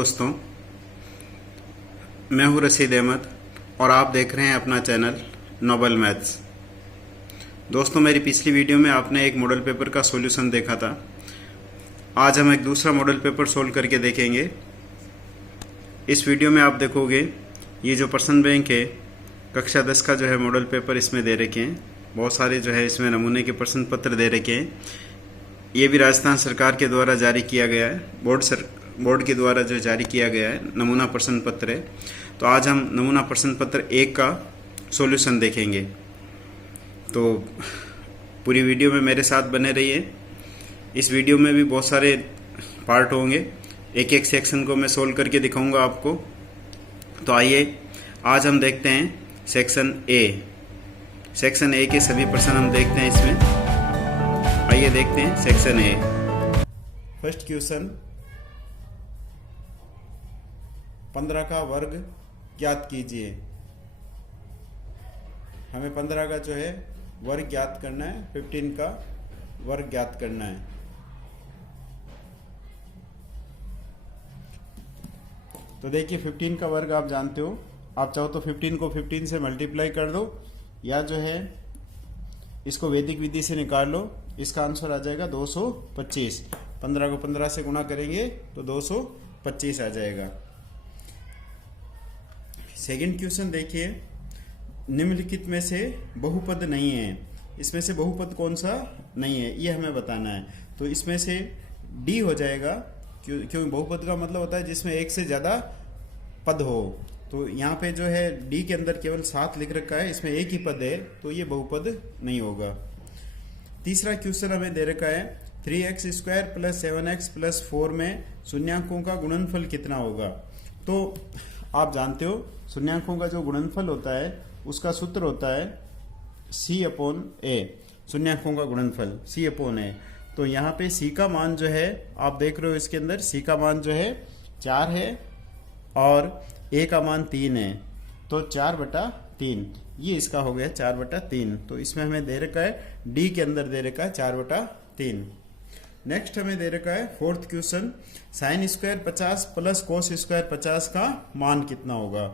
दोस्तों, मैं हूं रशीद अहमद और आप देख रहे हैं अपना चैनल नोबल मैथ्स। दोस्तों, मेरी पिछली वीडियो में आपने एक मॉडल पेपर का सॉल्यूशन देखा था। आज हम एक दूसरा मॉडल पेपर सोल्व करके देखेंगे। इस वीडियो में आप देखोगे ये जो प्रश्न बैंक है कक्षा 10 का जो है मॉडल पेपर इसमें दे रखे हैं। बहुत सारे जो है इसमें नमूने के प्रश्न पत्र दे रखे हैं। ये भी राजस्थान सरकार के द्वारा जारी किया गया है, बोर्ड के द्वारा जो जारी किया गया है नमूना प्रश्न पत्र है। तो आज हम नमूना प्रश्न पत्र 1 का सॉल्यूशन देखेंगे। तो पूरी वीडियो में मेरे साथ बने रहिए। इस वीडियो में भी बहुत सारे पार्ट होंगे, एक एक सेक्शन को मैं सोल्व करके दिखाऊंगा आपको। तो आइए आज हम देखते हैं सेक्शन ए के सभी प्रश्न हम देखते हैं इसमें। आइए देखते हैं सेक्शन ए। फर्स्ट क्वेश्चन, 15 का वर्ग ज्ञात कीजिए। हमें 15 का जो है वर्ग ज्ञात करना है, 15 का वर्ग ज्ञात करना है। तो देखिए 15 का वर्ग आप जानते हो, आप चाहो तो 15 को 15 से मल्टीप्लाई कर दो या जो है इसको वैदिक विधि से निकाल लो। इसका आंसर आ जाएगा 225। 15 को 15 से गुणा करेंगे तो 225 आ जाएगा। सेकंड क्वेश्चन देखिए, निम्नलिखित में से बहुपद नहीं है। इसमें से बहुपद कौन सा नहीं है ये हमें बताना है। तो इसमें से डी हो जाएगा, क्योंकि बहुपद का मतलब होता है जिसमें एक से ज्यादा पद हो। तो यहाँ पे जो है डी के अंदर केवल 7 लिख रखा है, इसमें एक ही पद है, तो ये बहुपद नहीं होगा। तीसरा क्वेश्चन हमें दे रखा है 3x² + 7x + 4 में शून्यांकों का गुणनफल कितना होगा। तो आप जानते हो शून्यांकों का जो गुणनफल होता है उसका सूत्र होता है C/A। शून्यांकों का गुणनफल C/A। तो यहाँ पे C का मान जो है आप देख रहे हो, इसके अंदर C का मान जो है 4 है और A का मान 3 है। तो 4/3 ये इसका हो गया 4/3। तो इसमें हमें दे रखा है D के अंदर दे रखा है 4/3। नेक्स्ट हमें दे रखा है फोर्थ क्वेश्चन, sin² 50 + cos² 50 का मान कितना होगा।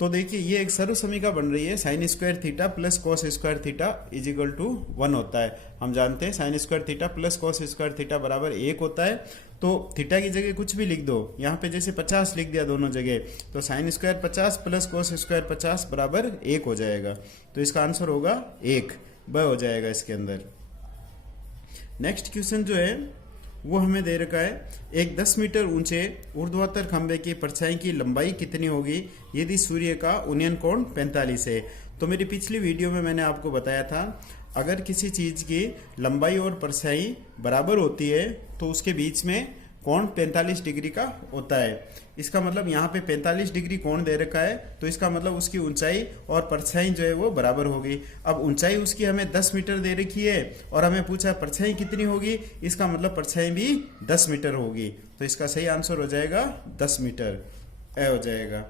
तो देखिए ये एक सर्वसमीका बन रही है, sin² θ + cos² θ = 1 होता है। हम जानते हैं sin² θ + cos² θ बराबर 1 होता है। तो थीटा की जगह कुछ भी लिख दो, यहाँ पे जैसे 50 लिख दिया दोनों जगह, तो sin² 50 + cos² 50 बराबर 1 हो जाएगा। तो इसका आंसर होगा 1, ब हो जाएगा इसके अंदर। नेक्स्ट क्वेश्चन जो है वो हमें दे रखा है, एक 10 मीटर ऊंचे ऊर्ध्वाधर खंभे की परछाई की लंबाई कितनी होगी यदि सूर्य का उन्नयन कोण 45 है। तो मेरी पिछली वीडियो में मैंने आपको बताया था, अगर किसी चीज की लंबाई और परछाई बराबर होती है तो उसके बीच में कोण 45 डिग्री का होता है। इसका मतलब यहाँ पे 45 डिग्री कोण दे रखा है, तो इसका मतलब उसकी ऊंचाई और परछाई जो है वो बराबर होगी। अब ऊंचाई उसकी हमें 10 मीटर दे रखी है और हमें पूछा परछाई कितनी होगी, इसका मतलब परछाई भी 10 मीटर होगी। तो इसका सही आंसर हो जाएगा 10 मीटर, ए हो जाएगा।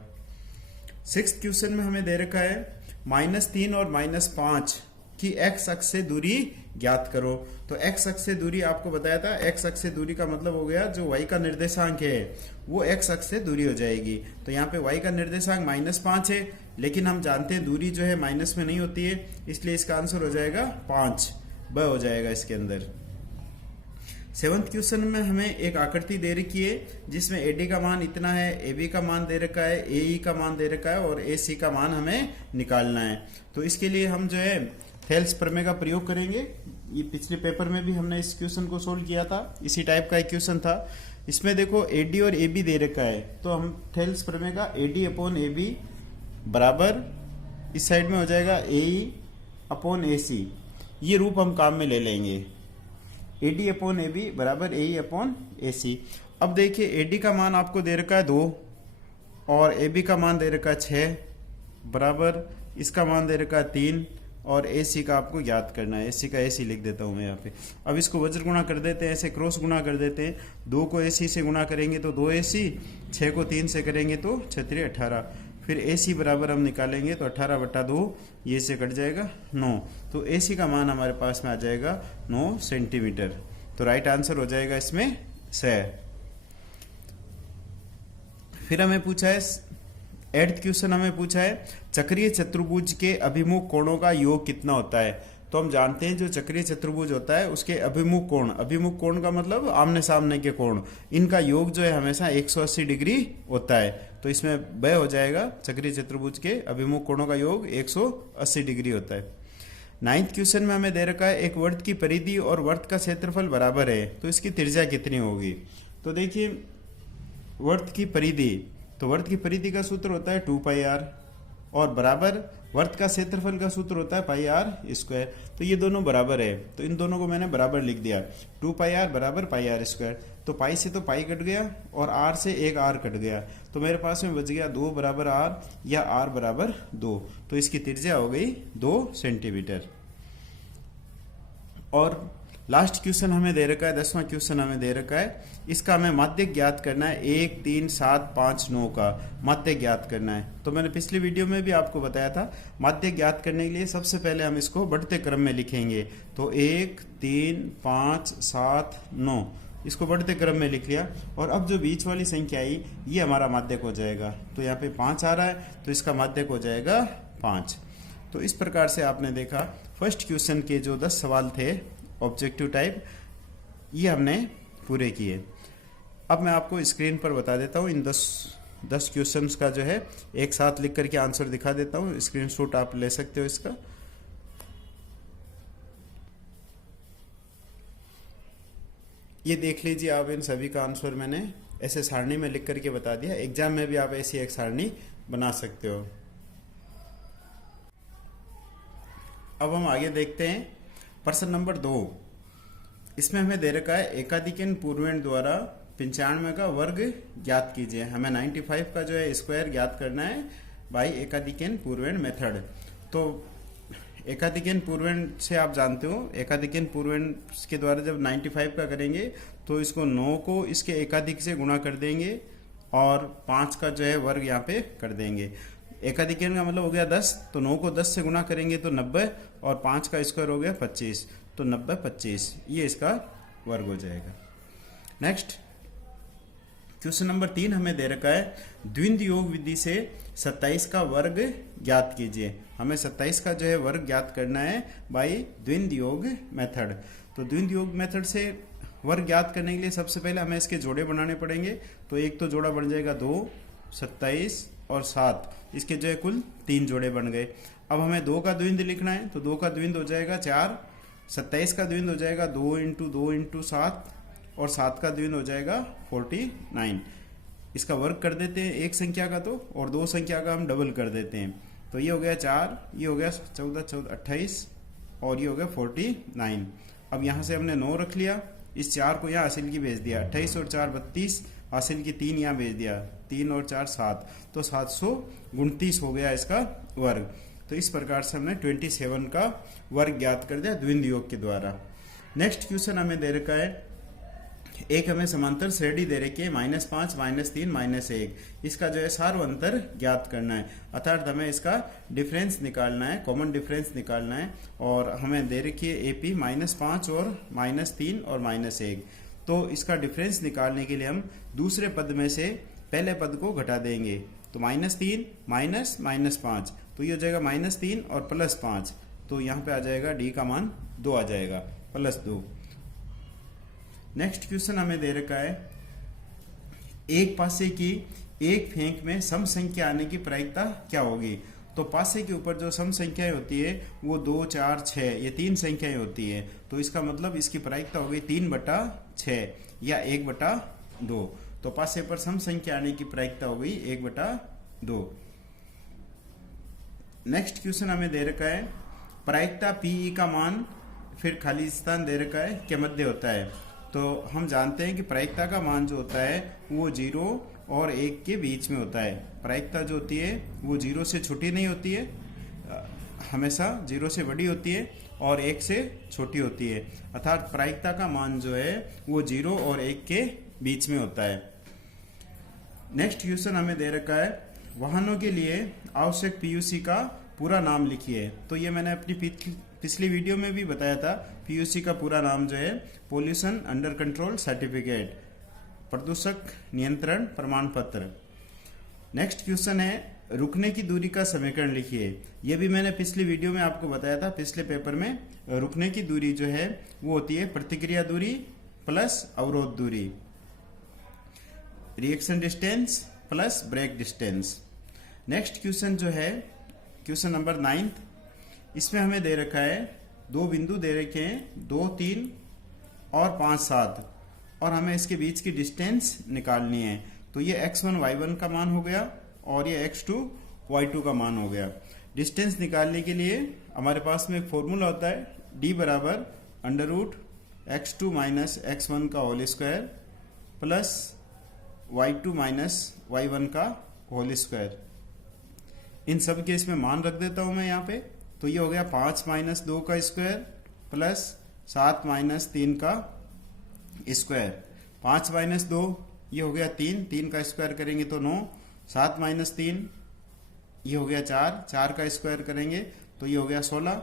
6th क्वेश्चन में हमें दे रखा है -3 और -5 की x अक्ष से दूरी ज्ञात करो। तो x अक्ष से दूरी आपको बताया था, x अक्ष से दूरी का मतलब हो गया जो y का निर्देशांक है वो x अक्ष से दूरी हो जाएगी। तो यहाँ पे y का निर्देशांक -5 है, लेकिन हम जानते हैं दूरी जो है माइनस में नहीं होती है, इसलिए इसका आंसर हो जाएगा 5, ब हो जाएगा इसके अंदर। 7th क्वेश्चन में हमें एक आकृति दे रखी है जिसमें AD का मान इतना है, AB का मान दे रखा है, AE का मान दे रखा है और AC का मान हमें निकालना है। तो इसके लिए हम जो है थेल्स प्रमेय का प्रयोग करेंगे। ये पिछले पेपर में भी हमने इस क्वेश्चन को सोल्व किया था, इसी टाइप का एक क्वेश्चन था। इसमें देखो AD और AB दे रखा है, तो हम थेल्स प्रमेय का AD/AB बराबर इस साइड में हो जाएगा AE/AC। ये रूप हम काम में ले लेंगे, AD/AB बराबर AE/AC। अब देखिए AD का मान आपको दे रखा है 2 और AB का मान दे रखा है 6 बराबर इसका मान दे रखा है 3 और AC का आपको ज्ञात करना है। AC का AC लिख देता हूं मैं यहाँ पे। अब इसको वज्र गुणा कर देते हैं, ऐसे क्रॉस गुणा कर देते हैं। 2 को AC से गुणा करेंगे तो 2AC, 6 को 3 से करेंगे तो 6 × 18। फिर AC बराबर हम निकालेंगे तो 18/2 ये से कट जाएगा 9। तो AC का मान हमारे पास में आ जाएगा 9 सेंटीमीटर। तो राइट आंसर हो जाएगा इसमें 6। फिर हमें पूछा है 8th क्वेश्चन हमें पूछा है चक्रीय चतुर्भुज के अभिमुख कोणों का योग कितना होता है। तो हम जानते हैं जो चक्रीय चतुर्भुज होता है उसके अभिमुख कोण का मतलब आमने सामने के कोण, इनका योग जो है हमेशा 180 डिग्री होता है। तो इसमें वह हो जाएगा चक्रीय चतुर्भुज के अभिमुख कोणों का योग 180 डिग्री होता है। 9th क्वेश्चन में हमें दे रखा है एक वृत्त की परिधि और वृत्त का क्षेत्रफल बराबर है, तो इसकी त्रिज्या कितनी होगी। तो देखिए वृत्त की परिधि, तो वृत्त की परिधि का सूत्र होता है 2πr और बराबर वृत्त का क्षेत्रफल का सूत्र होता है πr²। तो ये दोनों बराबर है, तो इन दोनों को मैंने बराबर लिख दिया 2πr बराबर πr²। तो पाई से तो पाई कट गया और r से एक r कट गया, तो मेरे पास में बच गया 2 बराबर r या r बराबर 2। तो इसकी त्रिज्या हो गई 2 सेंटीमीटर। और लास्ट क्वेश्चन हमें दे रखा है 10वां क्वेश्चन हमें दे रखा है, इसका हमें माध्यक ज्ञात करना है 1, 3, 7, 5, 9 का माध्यक ज्ञात करना है। तो मैंने पिछली वीडियो में भी आपको बताया था माध्यक ज्ञात करने के लिए सबसे पहले हम इसको बढ़ते क्रम में लिखेंगे। तो 1, 3, 5, 7, 9 इसको बढ़ते क्रम में लिख लिया, और अब जो बीच वाली संख्या आई ये हमारा माध्यक हो जाएगा। तो यहाँ पे 5 आ रहा है तो इसका माध्यक हो जाएगा 5। तो इस प्रकार से आपने देखा फर्स्ट क्वेश्चन के जो 10 सवाल थे ऑब्जेक्टिव टाइप, ये हमने पूरे किए। अब मैं आपको स्क्रीन पर बता देता हूँ इन 10 क्वेश्चंस का जो है एक साथ लिख करके आंसर दिखा देता हूँ। स्क्रीनशॉट आप ले सकते हो इसका। ये देख लीजिए आप, इन सभी का आंसर मैंने ऐसे सारणी में लिख करके बता दिया। एग्जाम में भी आप ऐसी एक सारणी बना सकते हो। अब हम आगे देखते हैं प्रश्न नंबर 2। इसमें हमें दे रखा है एकाधिकन पूर्वेण द्वारा 95 का वर्ग ज्ञात कीजिए। हमें 95 का जो है स्क्वायर ज्ञात करना है बाय एकाधिकन पूर्वेण मेथड। तो एकाधिकन पूर्वेण से आप जानते हो, एकाधिकन पूर्वेण के द्वारा जब 95 का करेंगे तो इसको 9 को इसके एकाधिक से गुणा कर देंगे और 5 का जो है वर्ग यहाँ पे कर देंगे। एकाधिकन का मतलब हो गया 10, तो 9 को 10 से गुणा करेंगे तो 90 और 5 का स्क्वायर हो गया 25, तो 90 25 ये इसका वर्ग हो जाएगा। नेक्स्ट क्वेश्चन नंबर 3 हमें दे रखा है द्विंद योग विधि से 27 का वर्ग ज्ञात कीजिए। हमें 27 का जो है वर्ग ज्ञात करना है बाय द्विंद योग मेथड। तो द्विंद योग मेथड से वर्ग ज्ञात करने के लिए सबसे पहले हमें इसके जोड़े बनाने पड़ेंगे। तो एक तो जोड़ा बन जाएगा 2, 27 और 7, इसके जो है कुल 3 जोड़े बन गए। अब हमें 2 का द्विंद लिखना है, तो 2 का द्विंद हो जाएगा 4, 27 का द्विंद हो जाएगा 2 × 2 × 7 और 7 का द्विंद हो जाएगा 49। इसका वर्ग कर देते हैं एक संख्या का तो, और 2 संख्या का हम डबल कर देते हैं। तो ये हो गया 4, ये हो गया 14, 14, 28 और ये हो गया 49। अब यहाँ से हमने 9 रख लिया, इस 4 को यहाँ हासिल की भेज दिया, 28 और 4 32, हासिल की 3 यहाँ भेज दिया, 3 और 4 7, तो 729 हो गया इसका वर्ग। तो इस प्रकार से हमने 27 का वर्ग ज्ञात कर दिया द्विंद योग के द्वारा। नेक्स्ट क्वेश्चन हमें दे रखा है, एक हमें समांतर श्रेणी दे रखी है -5, -3, -1, इसका जो है सार्वंतर ज्ञात करना है, अर्थात हमें इसका डिफरेंस निकालना है, कॉमन डिफरेंस निकालना है। और हमें दे रखी है AP -5 और -3 और -1। तो इसका डिफरेंस निकालने के लिए हम दूसरे पद में से पहले पद को घटा देंगे। तो -3 -5, तो ये हो जाएगा -3 और +5, तो यहाँ पे आ जाएगा D का मान 2 आ जाएगा, +2। नेक्स्ट क्वेश्चन हमें दे रखा है एक पासे की एक फेंक में सम संख्या आने की प्रायिकता क्या होगी। तो पासे के ऊपर जो सम संख्याएं होती है वो 2, 4, 6 ये 3 संख्याएं होती है। तो इसका मतलब इसकी प्रायिकता होगी 3/6 या 1/2। तो पासे पर सम संख्या आने की प्रायिकता हो गई 1/2। नेक्स्ट क्वेश्चन हमें दे रखा है प्रायिकता PE का मान, फिर खाली स्थान दे रखा है के मध्य होता है। तो हम जानते हैं कि प्रायिकता का मान जो होता है वो 0 और 1 के बीच में होता है। प्रायिकता जो होती है वो 0 से छोटी नहीं होती है, हमेशा 0 से बड़ी होती है और 1 से छोटी होती है। अर्थात प्रायिकता का मान जो है वो 0 और 1 के बीच में होता है। नेक्स्ट क्वेश्चन हमें दे रखा है वाहनों के लिए आवश्यक PUC का पूरा नाम लिखिए। तो ये मैंने अपनी पिछली वीडियो में भी बताया था। PUC का पूरा नाम जो है पोल्यूशन अंडर कंट्रोल सर्टिफिकेट, प्रदूषक नियंत्रण प्रमाण पत्र। नेक्स्ट क्वेश्चन है रुकने की दूरी का समीकरण लिखिए। ये भी मैंने पिछली वीडियो में आपको बताया था, पिछले पेपर में। रुकने की दूरी जो है वो होती है प्रतिक्रिया दूरी प्लस अवरोध दूरी, reaction distance plus brake distance. Next question जो है क्वेश्चन नंबर 9, इसमें हमें दे रखा है दो बिंदु दे रखे हैं 2, 3 और 5, 7 और हमें इसके बीच की डिस्टेंस निकालनी है। तो ये x1 y1 का मान हो गया और ये x2 y2 का मान हो गया। डिस्टेंस निकालने के लिए हमारे पास में एक फॉर्मूला होता है d बराबर under root x2 minus x1 का whole square plus y2 minus y1 का होल स्क्वायर। इन सब के इसमें मान रख देता हूं मैं यहाँ पे। तो ये हो गया 5 माइनस 2 का स्क्वायर प्लस 7 माइनस 3 का स्क्वायर। 5 माइनस 2 ये हो गया 3, 3 का स्क्वायर करेंगे तो 9, 7 माइनस 3 ये हो गया 4, 4 का स्क्वायर करेंगे तो ये हो गया 16,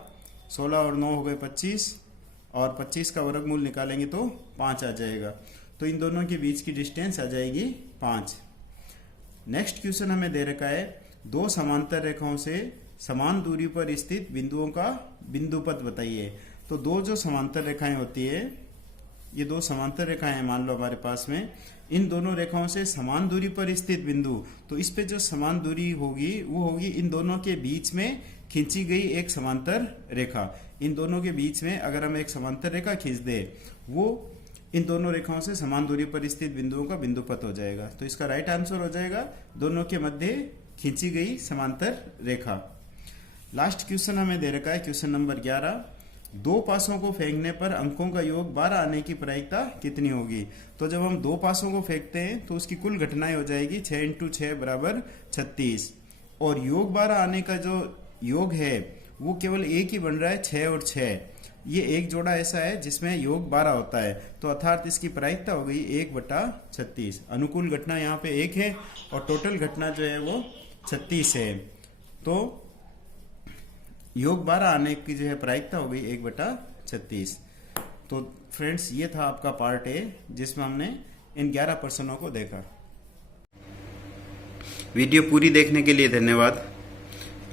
16 और 9 हो गए 25 और 25 का वर्गमूल निकालेंगे तो 5 आ जाएगा। तो इन दोनों के बीच की डिस्टेंस आ जाएगी 5। नेक्स्ट क्वेश्चन हमें दे रखा है दो समांतर रेखाओं से समान दूरी पर स्थित बिंदुओं का बिंदु पथ बताइए। तो दो जो समांतर रेखाएं होती है, ये दो समांतर रेखाएं मान लो हमारे पास में, इन दोनों रेखाओं से समान दूरी पर स्थित बिंदु, तो इस पे जो समान दूरी होगी वो होगी इन दोनों के बीच में खींची गई एक समांतर रेखा। इन दोनों के बीच में अगर हम एक समांतर रेखा खींच दे, वो इन दोनों रेखाओं से समान दूरी पर स्थित बिंदुओं का बिंदु पथ हो जाएगा। तो इसका राइट आंसर हो जाएगा दोनों के मध्य खींची गई समांतर रेखा। लास्ट क्वेश्चन हमें दे रखा है क्वेश्चन नंबर 11, दो पासों को फेंकने पर अंकों का योग 12 आने की प्रायिकता कितनी होगी। तो जब हम दो पासों को फेंकते हैं तो उसकी कुल घटनाएं हो जाएगी 6 × 6 बराबर 36 और योग 12 आने का जो योग है वो केवल एक ही बन रहा है 6 और 6। ये एक जोड़ा ऐसा है जिसमें योग 12 होता है, तो अर्थात इसकी प्रायिकता हो गई 1/36। अनुकूल घटना यहाँ पे 1 है और टोटल घटना जो है वो 36 है। तो योग 12 आने की जो है प्रायिकता हो गई 1/36। तो फ्रेंड्स ये था आपका पार्ट ए जिसमें हमने इन 11 प्रश्नों को देखा। वीडियो पूरी देखने के लिए धन्यवाद।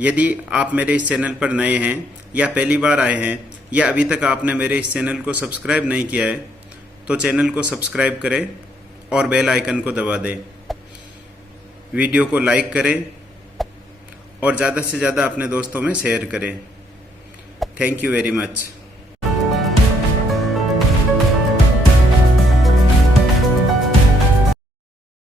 यदि आप मेरे इस चैनल पर नए हैं या पहली बार आए हैं या अभी तक आपने मेरे इस चैनल को सब्सक्राइब नहीं किया है तो चैनल को सब्सक्राइब करें और बेल आइकन को दबा दें। वीडियो को लाइक करें और ज़्यादा से ज़्यादा अपने दोस्तों में शेयर करें। Thank you very much.